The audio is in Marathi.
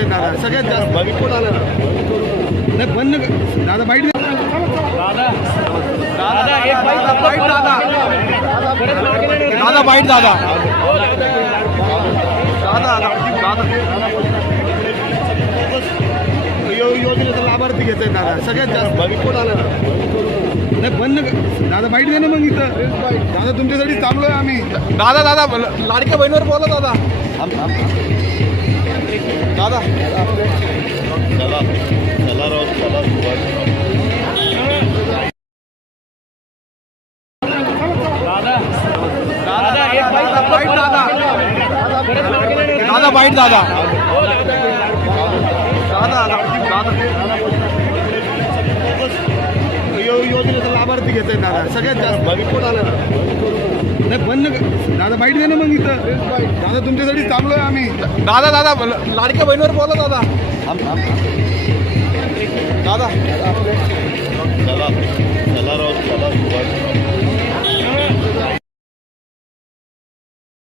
घेते दादा सगळ्यात जास्त कोण आलं नाही बंद दादा बाईट दादा एक बाईट दादा दादा बाईट दादा दादा दादा योजनेचा लाभार्थी घेते दादा सगळ्यात जास्त कोण आलं नाही बंद दादा बाईट दे ना मग इथं दादा तुमच्यासाठी थांबलोय आम्ही दादा दादा लाडक्या बहिणीवर बोला दादा दादा दादा एक बाईट दादा दादा बाईट दादा दादा दादा योजनेचा लाभार्थी घेते दादा सगळ्यात जास्त कोण आलं नाही बंद दादा बाईट दे ना मग इथं दादा तुमच्यासाठी थांबलोय आम्ही दादा दादा लाडक्या बहिणीवर बोला दादा दादा